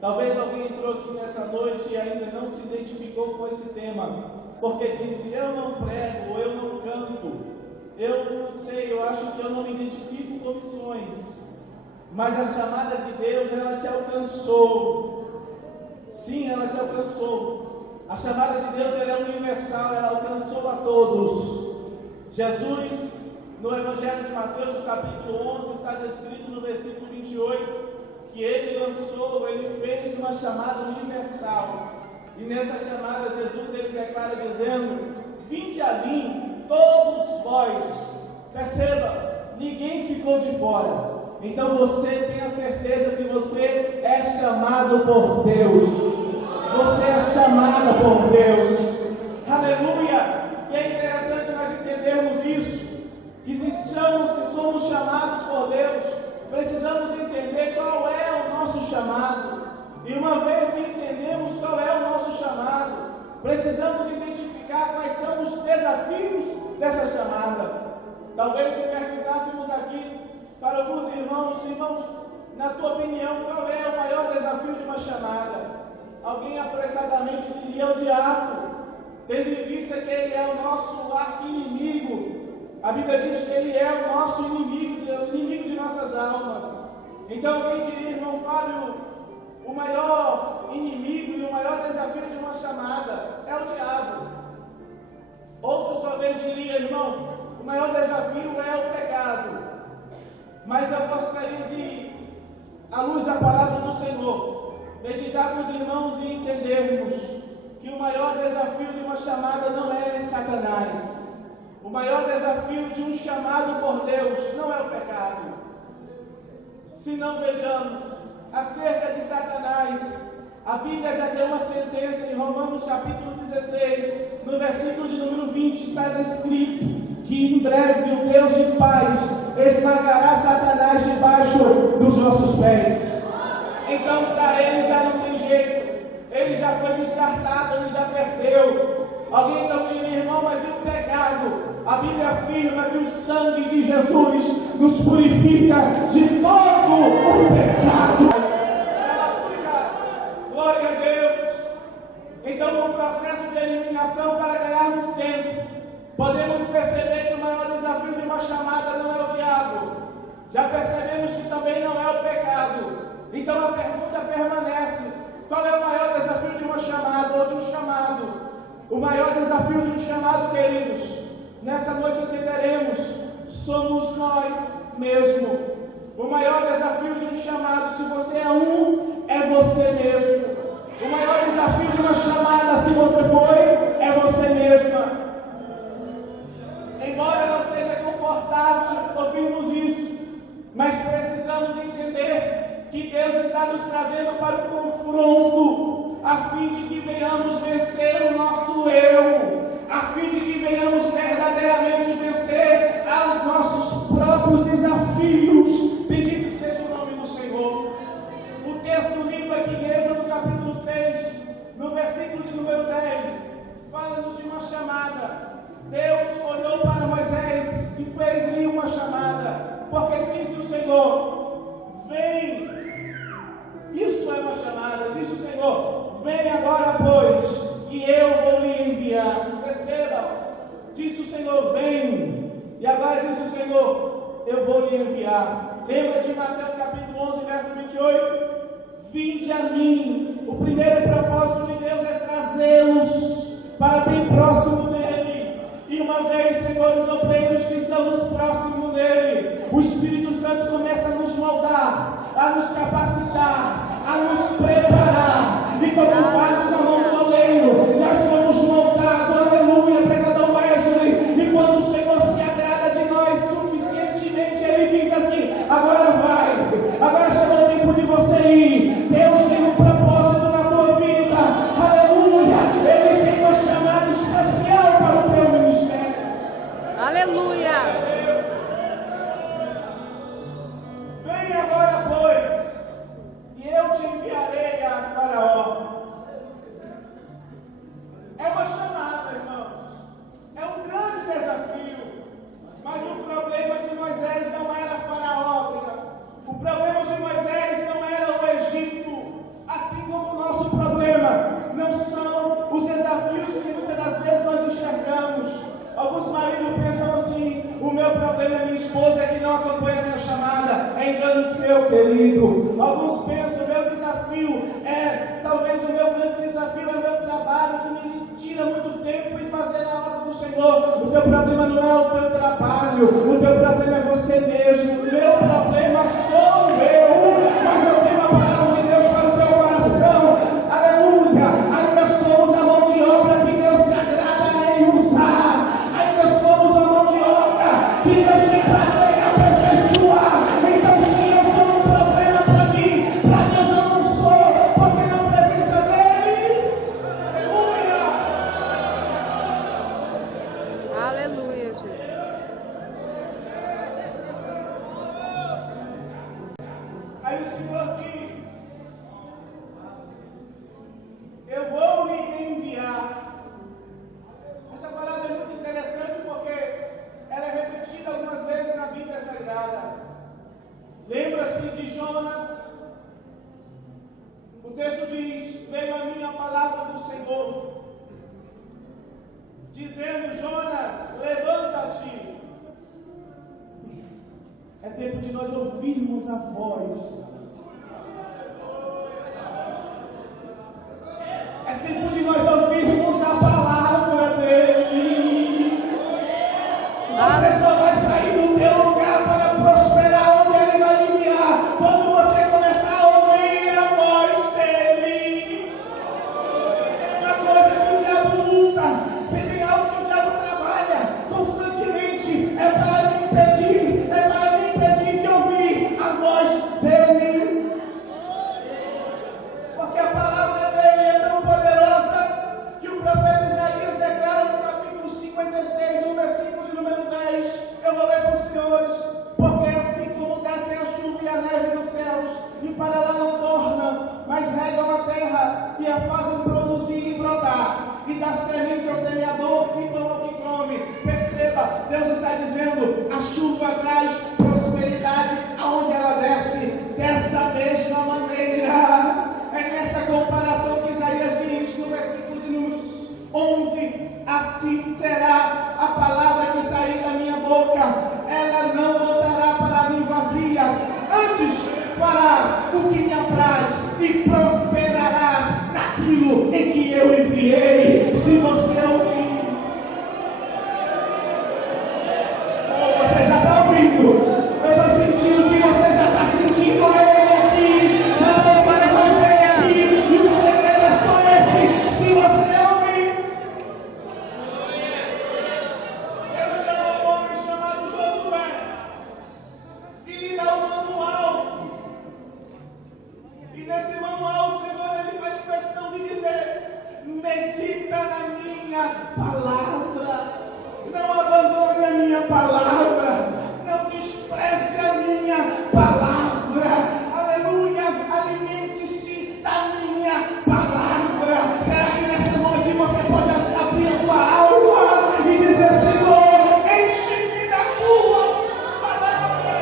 Talvez alguém entrou aqui nessa noite e ainda não se identificou com esse tema, porque disse: eu não prego, eu não canto, eu não sei, eu acho que eu não me identifico com missões. Mas a chamada de Deus, ela te alcançou. Sim, ela te alcançou. A chamada de Deus, ela é universal, ela alcançou a todos. Jesus, no Evangelho de Mateus, no capítulo 11, está descrito no versículo 28, que ele fez uma chamada universal. E nessa chamada, Jesus, ele declara dizendo: vinde a mim, todos vós. Perceba, ninguém ficou de fora. Então você tem a certeza que você é chamado por Deus. Você é chamada por Deus. Aleluia! E é interessante nós entendermos isso, que se somos chamados por Deus, precisamos entender qual é o nosso chamado. E uma vez que entendemos qual é o nosso chamado, precisamos identificar quais são os desafios dessa chamada. Talvez se perguntássemos aqui para alguns irmãos, na tua opinião, qual é o maior desafio de uma chamada? Alguém apressadamente diria: o diabo, tendo em vista que ele é o nosso arqui-inimigo. A Bíblia diz que ele é o nosso inimigo, o inimigo de nossas almas. Então alguém diria: irmão Fábio, o maior inimigo e o maior desafio de uma chamada é o diabo. Outros talvez diriam: irmão, o maior desafio é o pecado. Mas eu gostaria de, à luz da palavra do Senhor, meditar com os irmãos e entendermos que o maior desafio de uma chamada não é Satanás. O maior desafio de um chamado por Deus não é o pecado. Se não vejamos, acerca de Satanás, a Bíblia já deu uma sentença em Romanos capítulo 16, no versículo de número 20, está descrito que em breve o Deus de paz esmagará Satanás debaixo dos nossos pés. Então para ele já não tem jeito, ele já foi descartado, ele já perdeu. Alguém então diria: irmão, mas e o pecado? A Bíblia afirma que o sangue de Jesus nos purifica de todo o pecado. Glória a Deus. Então, no processo de eliminação, para ganharmos tempo, podemos perceber que o maior desafio de uma chamada não é o diabo. Já percebemos que também não é o pecado. Então a pergunta permanece: qual é o maior desafio de uma chamada ou de um chamado? O maior desafio de um chamado, queridos, nessa noite entenderemos, somos nós mesmos. O maior desafio de um chamado, se você é você mesmo. O maior desafio de uma chamada, se você foi, é você mesma. Embora não seja confortável ouvirmos isso, mas precisamos entender que Deus está nos trazendo para o confronto, a fim de que venhamos vencer o nosso eu, a fim de que venhamos verdadeiramente vencer aos nossos próprios desafios. Bendito seja o nome do Senhor. O texto lido aqui em Êxodo capítulo 3, no versículo de número 10, fala-nos de uma chamada. Deus olhou para Moisés e fez-lhe uma chamada, porque disse o Senhor: vem. Isso é uma chamada. Disse o Senhor: vem agora, pois, que eu vou lhe enviar. Perceba, disse o Senhor: vem. E agora disse o Senhor: eu vou lhe enviar. Lembra de Mateus capítulo 11, verso 28? Vinde a mim. O primeiro propósito de Deus é trazê-los para bem próximo dele. E uma vez, senhores obreiros, que estamos próximos dele, o Espírito Santo começa a nos moldar, a nos capacitar, a nos preparar. E como vasos na mão do oleiro, nós somos moldados. Aleluia, pregador Wesley. E quando o Senhor se agrada de nós suficientemente, ele diz assim: agora vai, agora chegou o tempo de você ir. Deus tem um propósito na tua vida. Aleluia, ele tem uma chamada especial para o teu ministério. Aleluia. Vem agora, pois, e eu te enviarei a Faraó. É uma chamada, irmãos. É um grande desafio. Mas o problema de Moisés não era Faraó. O problema de Moisés não era o Egito. Assim problema é minha esposa que não acompanha a minha chamada. É engano seu, querido. Alguns pensam, meu desafio talvez o meu grande desafio é o meu trabalho, que me tira muito tempo em fazer a obra do Senhor. O teu problema não é o teu trabalho, o teu problema é você mesmo. O meu problema sou eu, mas eu tenho a palavra de Deus para o teu coração. Aleluia! Ainda somos a mão de obra que Deus se agrada em usar. Ainda somos a mão de obra que Deus tem prazer em aperfeiçoar. Então, se eu sou um problema para mim, para Deus eu não sou, porque na presença dEle, aleluia! Aleluia, Jesus. Aí o Senhor diz: eu vou lhe enviar. Essa palavra é muito interessante porque ela é repetida algumas vezes na Bíblia Sagrada. Lembra-se de Jonas? O texto diz: veio a mim a palavra do Senhor, dizendo: Jonas, levanta-te. É tempo de nós ouvirmos a voz. É tempo de nós ouvirmos a palavra dele. Você só vai sair do teu lugar para prosperar onde ele vai lhe enviar quando você começar a ouvir a voz dele. Tem uma coisa que o diabo luta. Se tem algo que o diabo trabalha constantemente, é para me impedir de ouvir a voz dele. Porque a palavra dele é tão poderosa que o profeta Isaías declara no capítulo 56, no versículo de número 10. Eu vou ler para os senhores. Porque assim como descem a chuva e a neve dos céus, e para lá não torna, mas regam a terra e a fazem produzir e brotar, e dá semente ao semeador e pão ao que come. Perceba, Deus está dizendo: a chuva traz prosperidade aonde ela desce. Dessa mesma maneira, é nessa comparação que Isaías diz no versículo de números 11: assim será a palavra que sair da minha boca, ela não voltará para mim vazia, antes farás o que me apraz e prosperarás naquilo em que eu enviei. Se você ouvir, você já está ouvindo. Eu estou sentindo que você já está sentindo ele aqui, já está ouvindo a voz dele aqui, e o segredo é só esse: se você ouvir. Eu chamo um homem chamado Josué, e lhe dá um manual, e nesse manual o Senhor ele faz questão de dizer: medita na minha palavra, não abandone a minha palavra, não despreze a minha palavra, aleluia, alimente-se da minha palavra. Será que nessa noite você pode abrir a tua alma e dizer: Senhor, enche-me da tua palavra?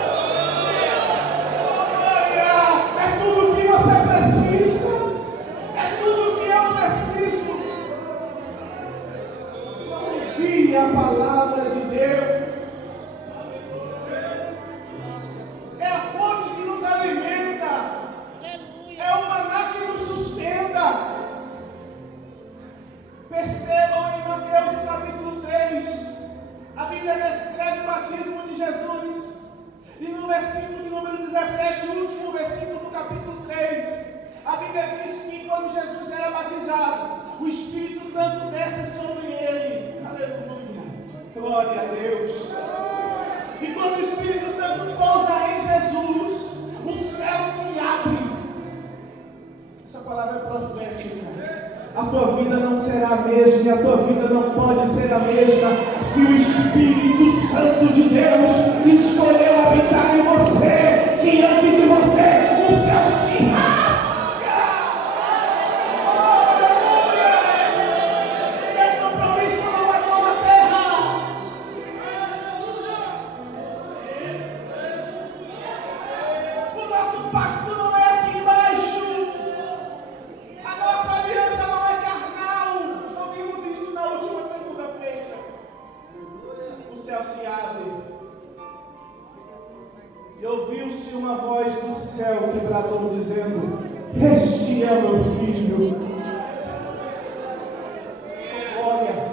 Glória, é tudo que você precisa, é tudo que eu preciso. Ouvir a palavra de Deus. É a fonte que nos alimenta, é o maná que nos sustenta. Percebam em Mateus no capítulo 3, a Bíblia descreve o batismo de Jesus, e no versículo de número 17, o último versículo do capítulo 3, a Bíblia diz que quando Jesus era batizado, o Espírito Santo desce sobre ele. Aleluia, glória a Deus. E quando o Espírito Santo pousa em Jesus, o céu se abre. Essa palavra é profética. A tua vida não será a mesma, e a tua vida não pode ser a mesma, se o Espírito Santo de Deus escolheu habitar em você. Diante de você, o céu se rasga. Aleluia! Teu compromisso não é com a terra. O nosso pacto não é aqui embaixo. A nossa aliança não é carnal. Nós vimos isso na última segunda-feira. O céu se abre ouvi-se uma voz do céu que bradou dizendo: este é o meu filho. Glória.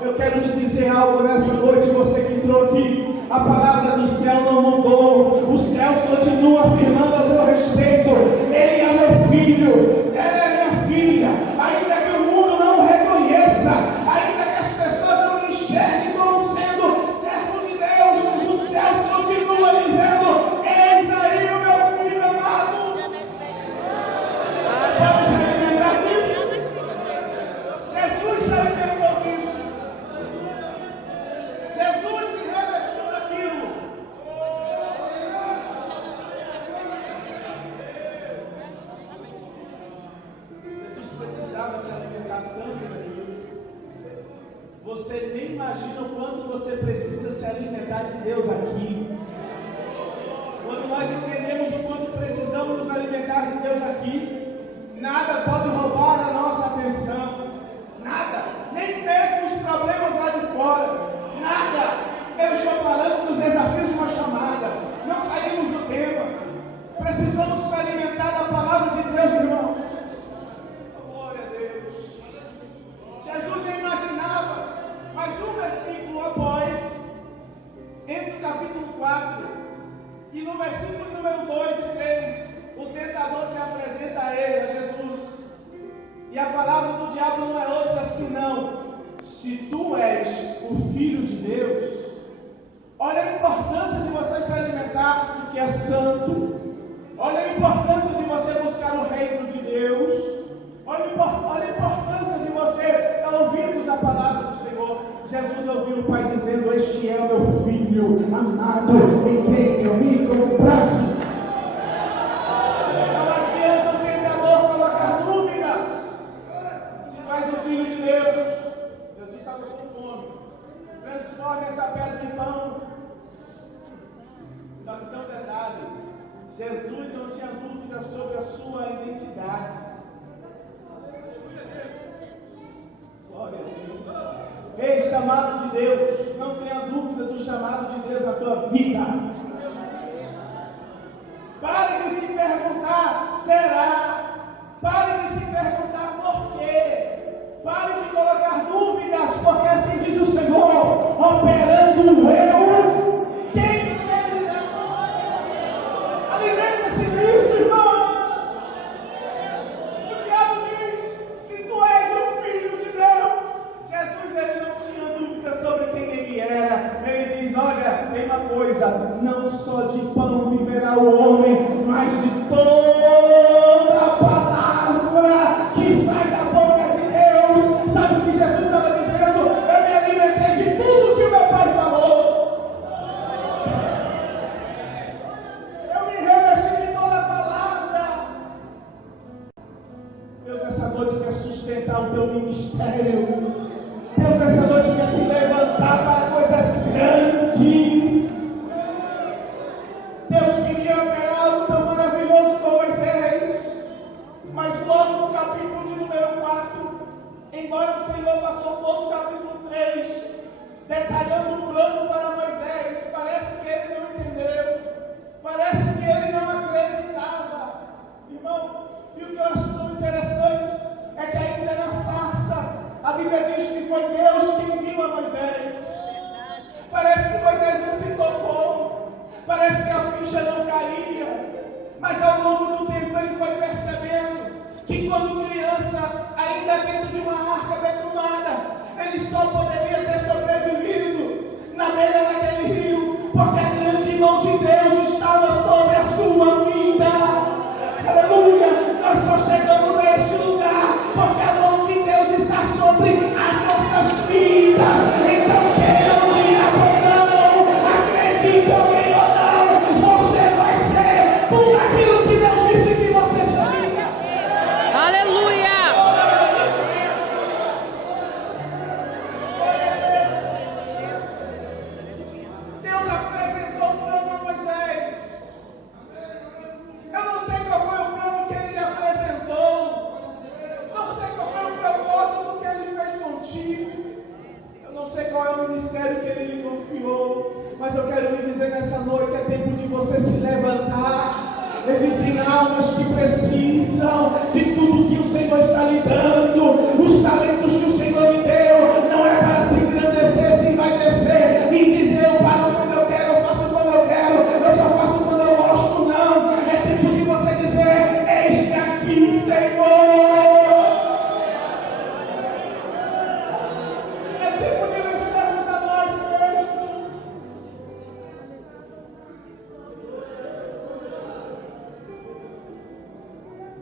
Eu quero te dizer algo nessa noite, você que entrou aqui. A palavra do céu não mudou. Os céus continuam afirmando a teu respeito. Ele é meu filho, ela é minha filha. Ainda que o mundo não o reconheça, ainda que as pessoas não me enxerguem como sendo servos de Deus, os céus continuam dizendo: eis aí o meu filho amado. Você pode se alimentar disso? Jesus se alimentou disso. Jesus se revestiu daquilo. Jesus precisava se alimentar tanto daquilo. Você nem imagina o quanto você precisa se alimentar de Deus aqui. Quando nós entendemos o quanto precisamos nos alimentar de Deus aqui, nada pode roubar a nossa atenção. Nada. Nem mesmo os problemas lá de fora. Nada. Eu estou falando dos desafios de uma chamada. Não saímos do tema. Precisamos nos alimentar da palavra de Deus, irmão. Glória a Deus. Jesus nem imaginava, mas um versículo após, entre o capítulo 4 e no versículo número 2 e 3, o tentador se apresenta a ele, a Jesus. E a palavra do diabo não é outra senão: se tu és o Filho de Deus. Olha a importância de você se alimentar do que é santo. Olha a importância de você buscar o reino de Deus. Olha a importância de você ouvir a palavra do Senhor. Jesus ouviu o Pai dizendo: este é o meu Filho amado, em quem eu me comprazo. Não adianta o tentador colocar dúvidas. Se tu és o Filho de Deus, Jesus estava com fome. Transforme essa pedra em pão. Só que tão verdade, Jesus não tinha dúvida sobre a sua identidade. Glória a Deus. Ei, chamado de Deus, não tenha dúvida do chamado de Deus na tua vida. Pare de se perguntar: será? Pare de se perguntar por quê. Pare de colocar dúvidas, porque assim diz o Senhor: operando eu, quem impedirá? Alimente-se disso, irmãos. O diabo diz: se tu és o Filho de Deus. Jesus, ele não tinha dúvida sobre quem ele era. Ele diz: olha, tem uma coisa, não só de pão viverá o homem, mas de toda a palavra que sai da boca de Deus. Sabe o que Jesus estava dizendo? Eu me alimentei de tudo que o meu Pai falou. Eu me revesti de toda a palavra. Deus, essa noite quer sustentar o teu ministério. Deus, essa noite quer te levantar para coisas grandes. Deus queria operar algo tão maravilhoso com Moisés, mas logo no capítulo de número 4, embora o Senhor passou todo o capítulo 3, detalhando o plano para Moisés, parece que ele não entendeu, parece que ele não acreditava. Irmão, e o que eu acho tão interessante é que ainda na sarça, a Bíblia diz que foi Deus quem viu a Moisés. Parece que Moisés não se tocou, parece que a ficha não caía, mas ao longo do tempo ele foi percebendo que quando criança, ainda dentro de uma arca betumada, ele só poderia ter sobrevivido na beira daquele rio, porque a grande mão de Deus estava sobre a sua vida. Aleluia! Nós só chegamos a este lugar porque a mão de Deus está sobre as nossas vidas. Então, queira o diabo ou não, acredite alguém ou não, você vai ser tudo aquilo que Deus disse que você seria. Aleluia! Deus apresentou o plano a Moisés. Eu não sei qual foi o plano que ele lhe apresentou. Não sei qual foi o propósito que ele fez contigo. Eu não sei qual é o ministério que ele lhe confiou. Mas eu quero lhe dizer nessa noite, é tempo de você se levantar. Existem almas que precisam de tudo que o Senhor está lhe dando. Os talentos que o Senhor lhe deu não é para se engrandecer, se envaidecer e dizer eu paro quando eu quero, eu faço quando eu quero, eu só faço quando eu gosto. Não, é tempo de você dizer eis-me aqui, Senhor. É tempo de vencermos a nós mesmos.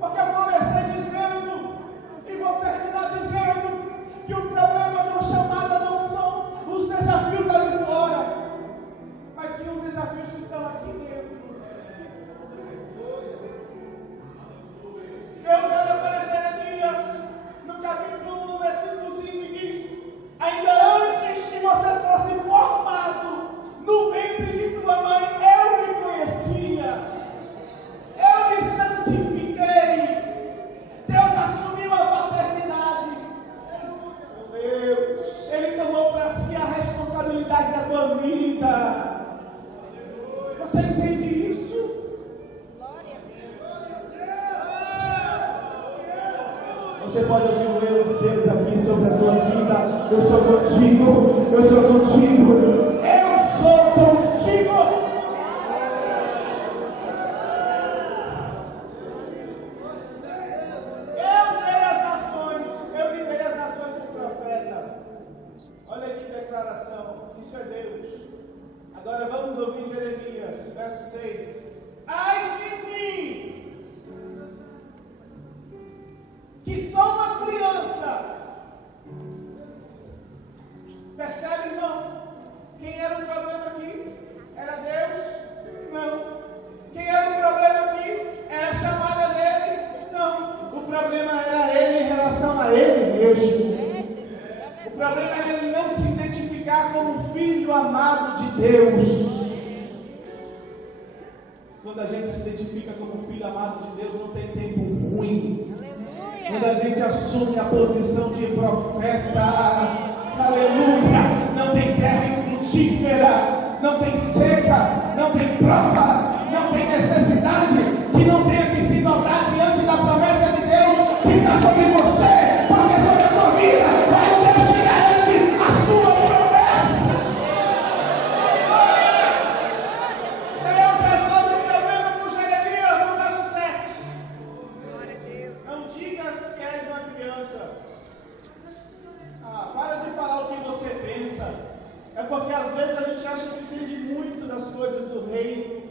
Porque eu comecei dizendo, e vou terminar dizendo, que o problema de uma chamada não são os desafios ali fora, mas sim os desafios que estão aqui dentro. Deus olha para Jeremias, no capítulo 1, no versículo 5, e diz: ainda antes que você fosse formado no ventre de tua mãe, eu me conhecia, eu me santifiquei. Deus assumiu a paternidade. Meu Deus, Ele tomou para si a responsabilidade da tua vida. Você entende isso? Você pode ouvir o eu de Deus aqui sobre a tua vida. Eu sou contigo, eu sou contigo, eu sou contigo. Eu lhe dei as nações do profeta. Olha que declaração, isso é Deus. Agora vamos ouvir Jeremias, verso 6. Ai de mim, que sou uma criança. Percebe, irmão? Quem era o problema aqui? Era Deus? Não. Quem era o problema aqui? Era a chamada dele? Não. O problema era ele em relação a ele mesmo. O problema era ele não se identificar como filho amado de Deus. Quando a gente se identifica como filho amado de Deus, não tem tempo ruim. Quando a gente assume a posição de profeta, aleluia, não tem terra infrutífera, não tem seca, não tem prova, não tem necessidade que não tenha que se dobrar diante da promessa de Deus que está sobre você, porque sobre a tua vida vai o Deus que garante a sua promessa. Deus resolve o problema com Jeremias no verso 7. Não digas que és uma criança. Para de falar o que você pensa. É porque às vezes a gente acha que entende muito das coisas do reino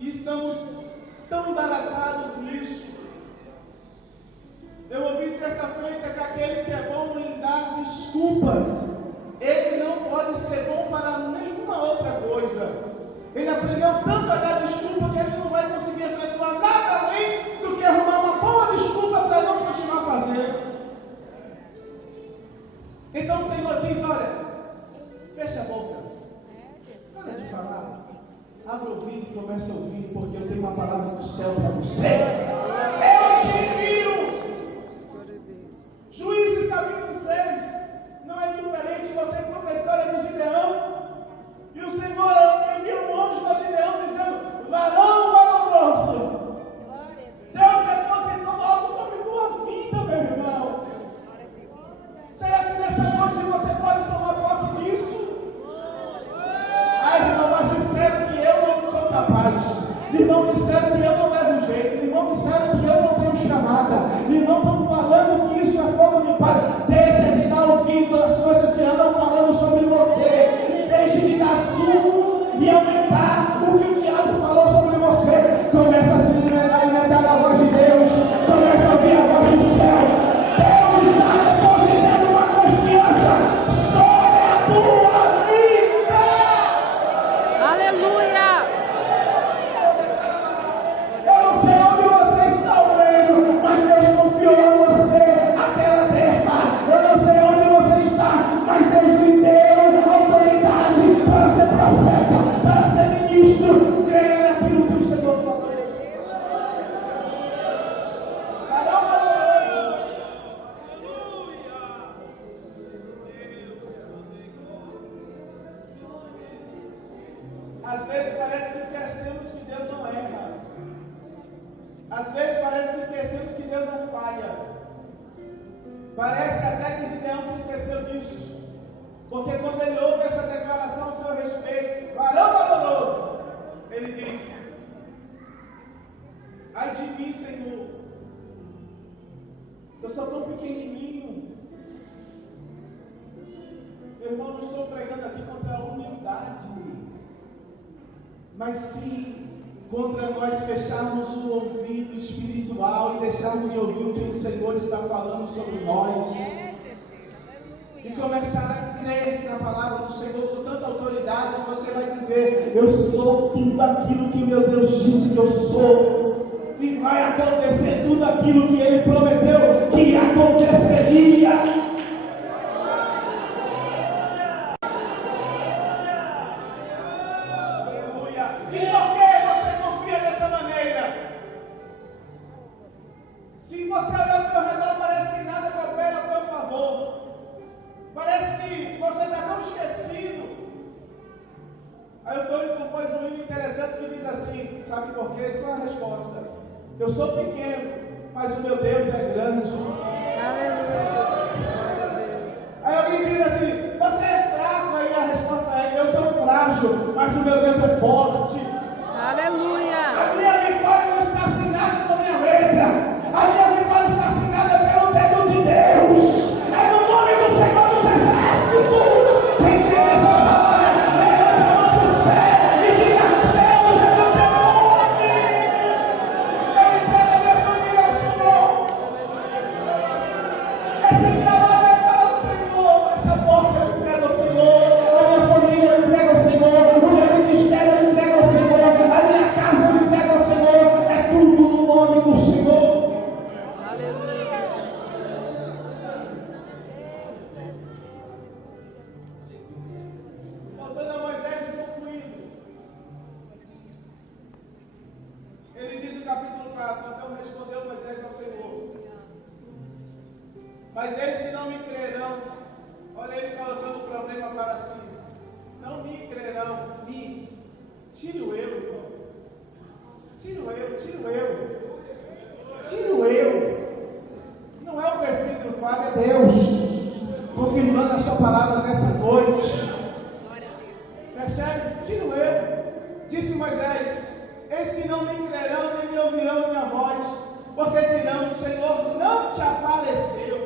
e estamos tão embaraçados nisso. Eu ouvi certa feita que aquele que é bom em dar desculpas, ele não pode ser bom para nenhuma outra coisa. Ele aprendeu tanto a dar desculpa que ele não vai conseguir efetuar nada além do que arrumar uma boa desculpa para não continuar fazendo. Então o Senhor diz: olha, fecha a boca, para de falar, abre o ouvido e começa a ouvir, porque eu tenho uma palavra do céu para você. Eu te envio. Juízes capítulo 6, não é diferente. Você conta a história de Gideão, e o Senhor envia um anjo para Gideão dizendo: varão valoroso, Deus depositou algo sobre tua vida, meu irmão. Será que nessa noite você pode tomar posse disso? Ai, irmão, mas disseram que eu não sou capaz. Irmão, disseram que eu não levo jeito. Irmão, disseram parece que esquecemos que Deus não falha. Parece até que Gideão se esqueceu disso. Porque quando ele ouve essa declaração ao seu respeito, varão valoroso, ele diz: ai de mim, Senhor, eu sou tão pequenininho. Meu irmão, não estou pregando aqui contra a humildade, mas sim contra nós fecharmos o ouvido espiritual e deixarmos de ouvir o que o Senhor está falando sobre nós. E começar a crer na palavra do Senhor com tanta autoridade, você vai dizer: eu sou tudo aquilo que meu Deus disse que eu sou. E vai acontecer tudo aquilo que Ele prometeu que aconteceria. E por que você confia dessa maneira? Se você olhar ao teu redor, parece que nada coopera a teu favor. Parece que você está tão esquecido. Aí o Tony compôs um hino interessante que diz assim: sabe por quê? Isso é uma resposta. Eu sou pequeno, mas o meu Deus é grande. Aí alguém diz assim: você é fraco. Aí a resposta é: eu sou frágil, mas o meu Deus é forte. Aleluia. A minha vitória não está assinada com a minha letra. A minha vitória está assinada pelo dedo de Deus. É no nome do Senhor dos Exércitos. Quem tem essa palavra, levanta a mão do céu e diga: Deus é no teu nome. Eu entrego a minha família ao Senhor. Esse trabalho é para o Senhor. Essa porta eu entrego ao Senhor. A minha família eu entrego ao Senhor. O meu ministério eu entrego ao Senhor. A minha casa eu entrego ao Senhor. É tudo no nome do Senhor. Voltando a Moisés e concluindo, ele diz no capítulo 4: então respondeu Moisés ao Senhor: mas eis que não me crerão. Olha ele colocando o problema para si. Não me crerão. Tiro eu, irmão. Tiro eu. Não é o presbítero Fábio, é Deus confirmando a sua palavra nessa noite. Percebe? Tiro eu. Disse Moisés: eis que não me crerão nem me ouvirão minha voz, porque dirão: o Senhor não te apareceu.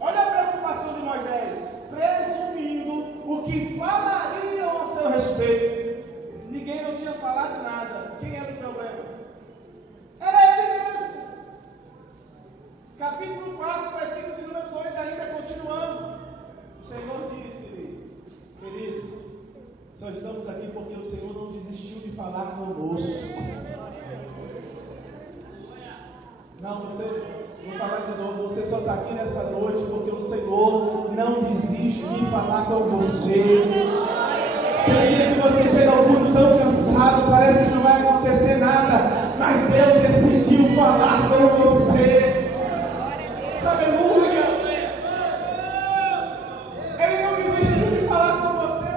Olha a preocupação de Moisés, presumindo o que falariam a seu respeito. Ninguém não tinha falado nada. Quem era o problema? Era ele mesmo. Capítulo 4, versículo de número 2, ainda continuando. O Senhor disse-lhe: querido, só estamos aqui porque o Senhor não desistiu de falar conosco. Não, vou falar de novo. Você só está aqui nessa noite porque o Senhor não desiste de falar com você. Tem dia que você chega ao culto tão cansado, parece que não vai acontecer nada, mas Deus decidiu falar com você. Aleluia! Ele não desistiu de falar com você.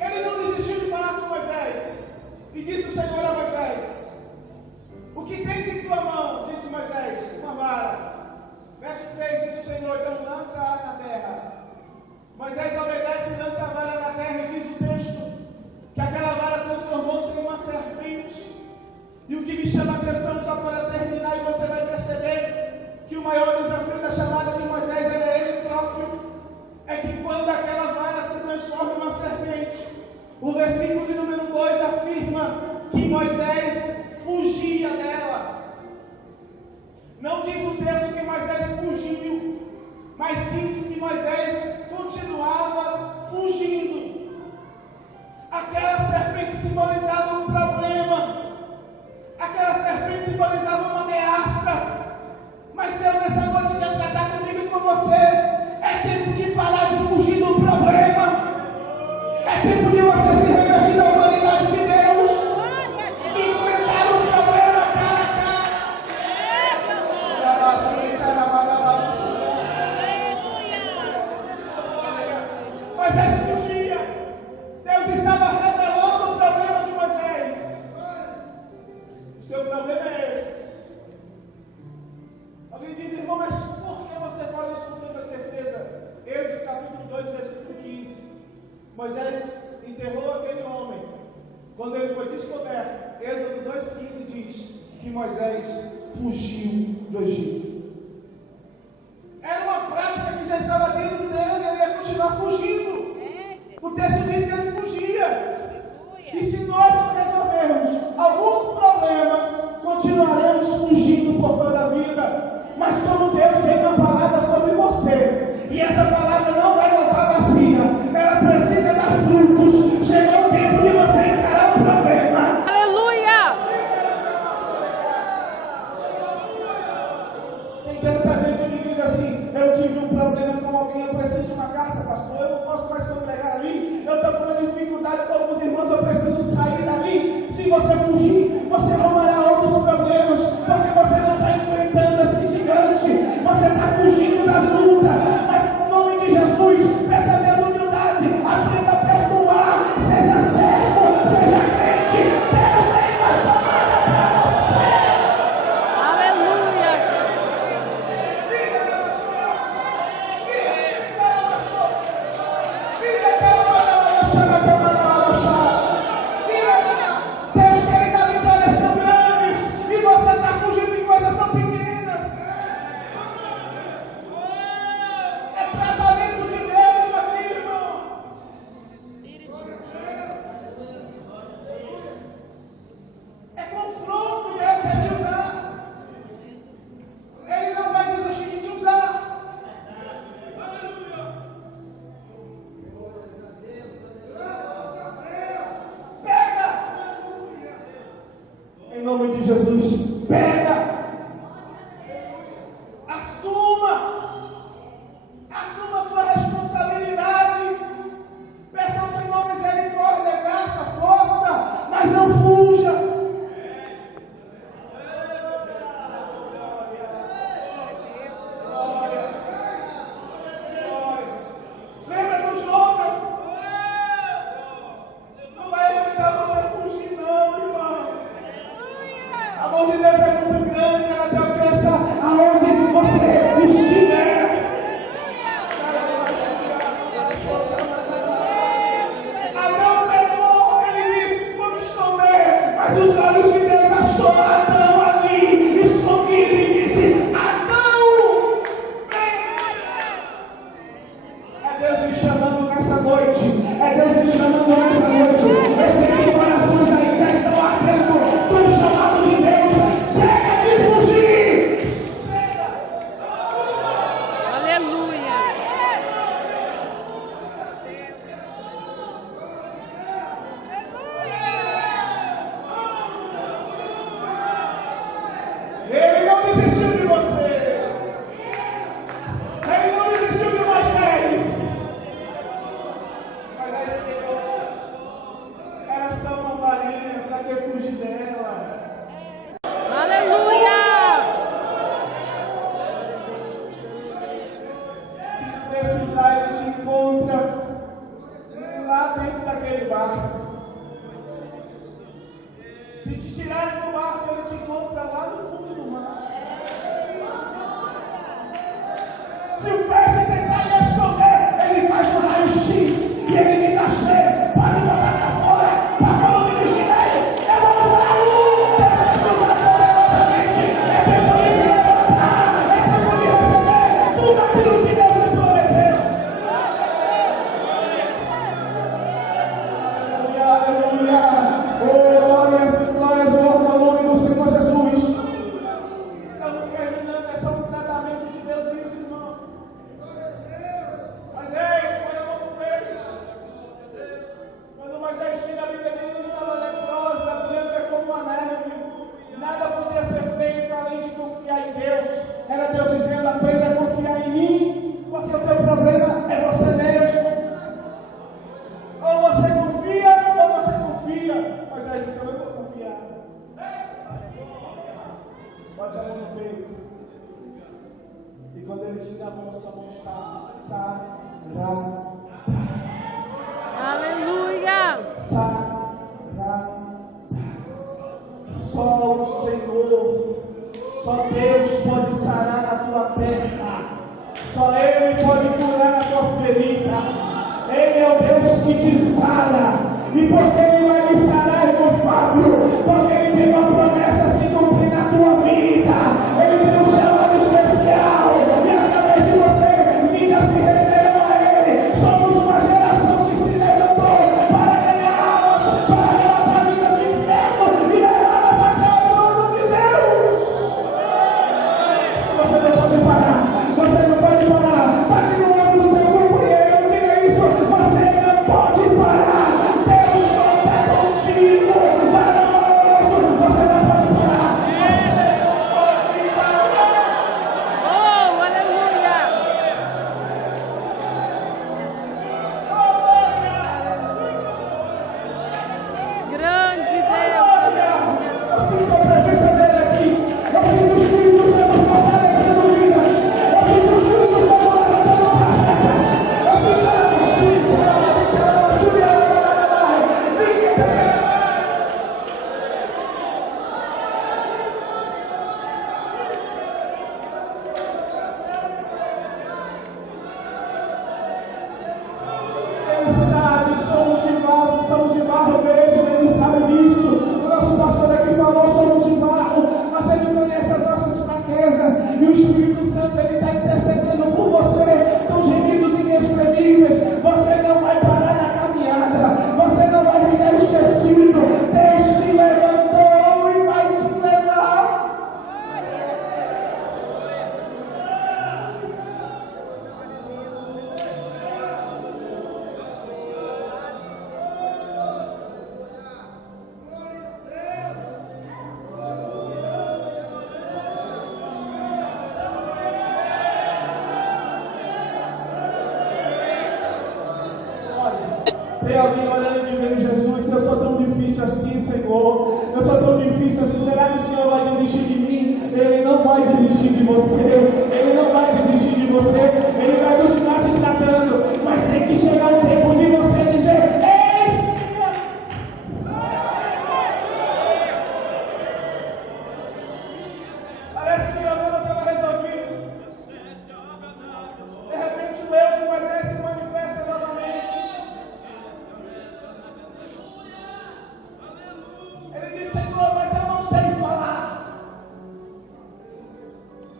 Ele não desistiu de falar com Moisés. E disse o Senhor a Moisés: o que tens em tua mão? Disse Moisés: uma vara. Verso 3, disse o Senhor: então lança-a na terra. Moisés obedece e lança a vara na terra, e diz o texto que aquela vara transformou-se em uma serpente. E o que me chama a atenção, só para terminar, e você vai perceber que o maior desafio da chamada de Moisés era ele próprio, é que quando aquela vara se transforma em uma serpente, o versículo de número 2 afirma que Moisés fugia dela. Não diz o texto que Moisés fugiu, mas diz que Moisés continuava fugindo. Aquela serpente simbolizava um problema. Aquela serpente simbolizava uma ameaça. Mas Deus nessa noite quer tratar comigo e com você. É tempo de parar de fugir do problema. É tempo de você se revestir da autoridade de Deus e enfrentar o problema cara a cara. Moisés fugia. Deus estava revelando o problema de Moisés. O seu problema é isso. Alguém diz, irmão, mas por que você fala isso com tanta certeza? Êxodo capítulo 2, versículo 15. Moisés enterrou aquele homem. Quando ele foi descoberto, Êxodo 2,15 diz que Moisés fugiu do Egito. Era uma prática que já estava dentro dele, ele ia continuar fugindo. O texto diz que ele fugia. E se nós não resolvermos alguns problemas, continuaremos fugindo por toda a vida. Mas como Deus tem uma palavra sobre você, e essa palavra não vai voltar vazia, ela precisa dar frutos. Chegou o tempo de você encarar o problema. Aleluia! Tem tanta gente que diz assim, eu tive um problema com alguém, eu preciso de uma carta, pastor, eu não posso mais congregar ali, eu estou com uma dificuldade com alguns irmãos, eu preciso sair dali. Se você fugir, você arrumará outros problemas, porque você não está enfrentando esse gigante, você está fugindo das lutas. Mas no nome de Jesus, peça a Deus humildade, aprenda a perdoar, seja servo, seja crente. Deus tem uma chamada para você. Aleluia! Deus quer dar vitórias tão grandes e você está fugindo de coisas tão pequenas. É tratamento de Deus isso aqui, irmão. É confronto, Deus quer te usar. Ele não vai desistir de te usar. Pega! Em nome de Jesus, pega! Assuma sua responsabilidade. Peça ao Senhor misericórdia, graça, força, mas não fuja. Lembra dos Jonas? Não vai evitar você fugir, não, irmão. A mão de Deus é muito grande, ela te alcança aonde você estiver. Adão pegou, ele disse, vou me esconder. Mas os olhos de Deus achou Adão ali, escondido, e disse, Adão, vem. É Deus me chamando nessa noite. É Deus me chamando nessa noite. Eu sei que corações aí já estão ardendo com o chamado de Deus. Chega de fugir. Chega. Aleluia! Ele não desistiu de você. Ele não desistiu de Moisés. Mas aí ele pegou. Elas estão uma varinha para que fugir dela. Aleluia! Se precisar, ele te encontra lá dentro daquele barco. Se te tirarem do barco, ele te encontra lá no fundo do mar. Se o peixe tentar lhe esconder, ele faz um raio-x e ele diz: achei, pode botar pra fora, para quando desistir dele, eu vou usar a luz. Deixa de usar poderosamente. É tempo de se levantar, é tempo de receber tudo aquilo que Deus lhe prometeu. Aleluia, aleluia. Glórias ao nome do Senhor Jesus. Estamos terminando, é só um tratamento de Deus isso, irmão. Mas quando Moisés tira, a Bíblia diz que estava leprosa, branca como a neve. Nada podia ser feito além de confiar em Deus. Era Deus dizendo: aprenda a confiar em mim, porque o teu problema é você mesmo. Ou você confia, ou você confia. Moisés disse: eu vou confiar. Bote a mão no peito. E quando ele tira a mão, sua mão está sarada. Aleluia! Sarada. Só o Senhor Só Deus pode sarar a tua terra. Só Ele pode curar a tua ferida. Ele é o Deus que te sara. E porque Ele vai te sarar, irmão Fábio? Porque Ele tem uma promessa a se cumprir na tua vida. Ele tem um chamado especial. E através de você, vidas se renderam a Ele. Somos uma geração que se levantou para ganhar almas, para arrebatar vidas do inferno e levá-las até o trono de Deus. Você não pode parar. Você não pode parar. Pare no lado do teu companheiro. Diga isso. Você não pode parar. Deus conta contigo. Você não pode parar. Você não pode parar. Oh, aleluia. Grande Deus, aleluia. Eu sinto a presença dele aqui. Eu sinto o Espírito Santo fortalecendo vidas. Eu sinto o Espírito Santo levantando profetas. Eu sinto a Ele sabe, somos de barro mesmo, Ele sabe disso. O nosso pastor aqui falou, somos de barro, mas Ele conhece as nossas fraquezas. E o Espírito Santo, Ele está intercedendo por você, com gemidos inexprimíveis. Você não vai parar na caminhada, você não vai ficar esquecido. Deus te levantou e vai te levar. Tem alguém orando e dizendo: Jesus, eu sou tão difícil assim, Senhor. Eu sou tão difícil assim. Será que o Senhor vai desistir de mim? Ele não vai desistir de você. Ele não vai desistir de você. Ele vai continuar te tratando. Mas tem que chegar o tempo de você dizer: eis-me. Parece que o problema estava resolvido. De repente o eu de Moisés se manifesta novamente. Ele diz: Senhor, mas eu não sei falar.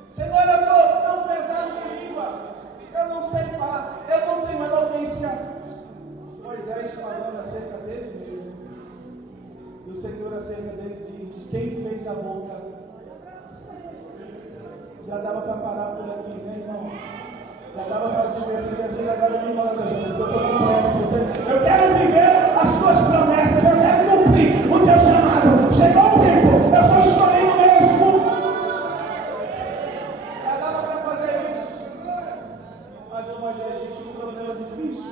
Senhor, eu sou tão pesado de língua. Eu não sei falar. Eu não tenho eloquência. Moisés, falando acerca dele mesmo, e o Senhor acerca dele diz: quem fez a boca? Já dava para parar por aqui, né, irmão? Já dava para dizer assim: Jesus, agora me manda, Jesus, eu estou com pressa. Eu quero viver as tuas promessas, eu quero cumprir o teu chamado. Chegou o tempo, eu sou escolhido mesmo. Já dava para fazer isso. Mas o Moisés tinha um problema difícil.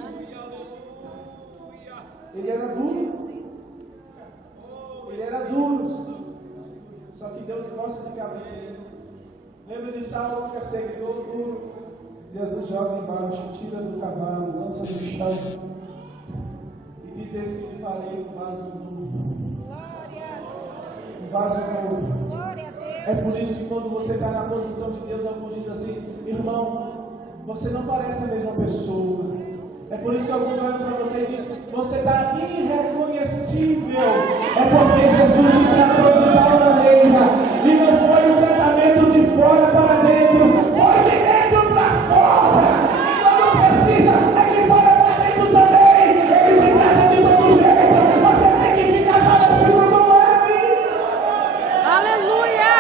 Ele era duro. Ele era duro. Só que Deus gosta de cabeceiro. Lembra de Saulo, perseguidor duro? Jesus joga embaixo, tira do cavalo, lança no chão e diz: esse que te falei, um vaso novo. Um vaso novo. É por isso que quando você está na posição de Deus, alguns dizem assim: irmão, você não parece a mesma pessoa. É por isso que alguns olham para você e dizem: você está irreconhecível. É porque Jesus te tratou de tal maneira. E não foi o tratamento de fora para dentro, foi de dentro para fora. E quando precisa, é de fora para dentro também. Ele te trata de todo jeito. Você tem que ficar parecido com Ele. Aleluia.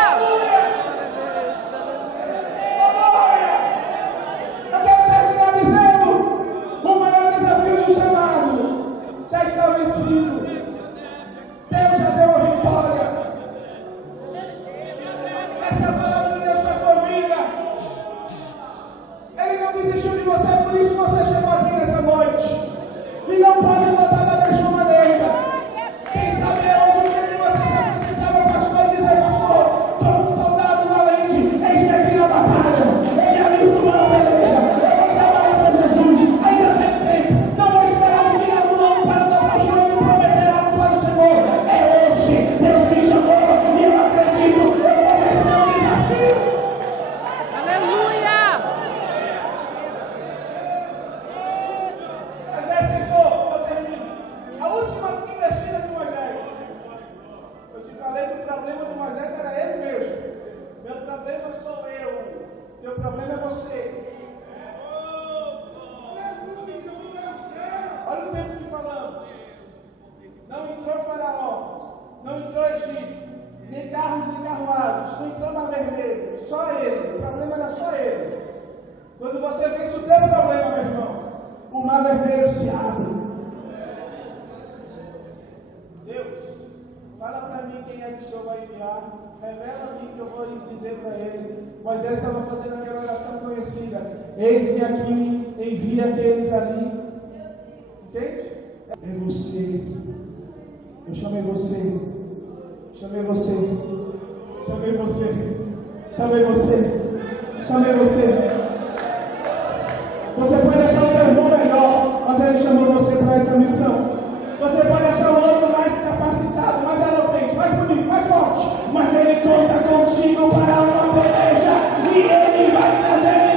Eu quero terminar dizendo: o maior desafio do chamado já está vencido. Deus já deu a vitória. só ele. O problema era só ele. Quando você vence o teu problema, meu irmão, o mar vermelho se abre. Deus, fala para mim quem é que o Senhor vai enviar. Revela a mim que eu vou dizer para ele. Moisés estava fazendo aquela oração conhecida. Eis-me aqui, envia aqueles ali. Entende? É você. Eu chamei você. Chamei você. Chamei você. Chamei você. Chamei você. Você pode achar o teu irmão melhor, mas ele chamou você para essa missão. Você pode achar o outro mais capacitado, mais eloquente, mais bonito, mais forte, mas ele conta contigo para uma peleja e ele vai trazer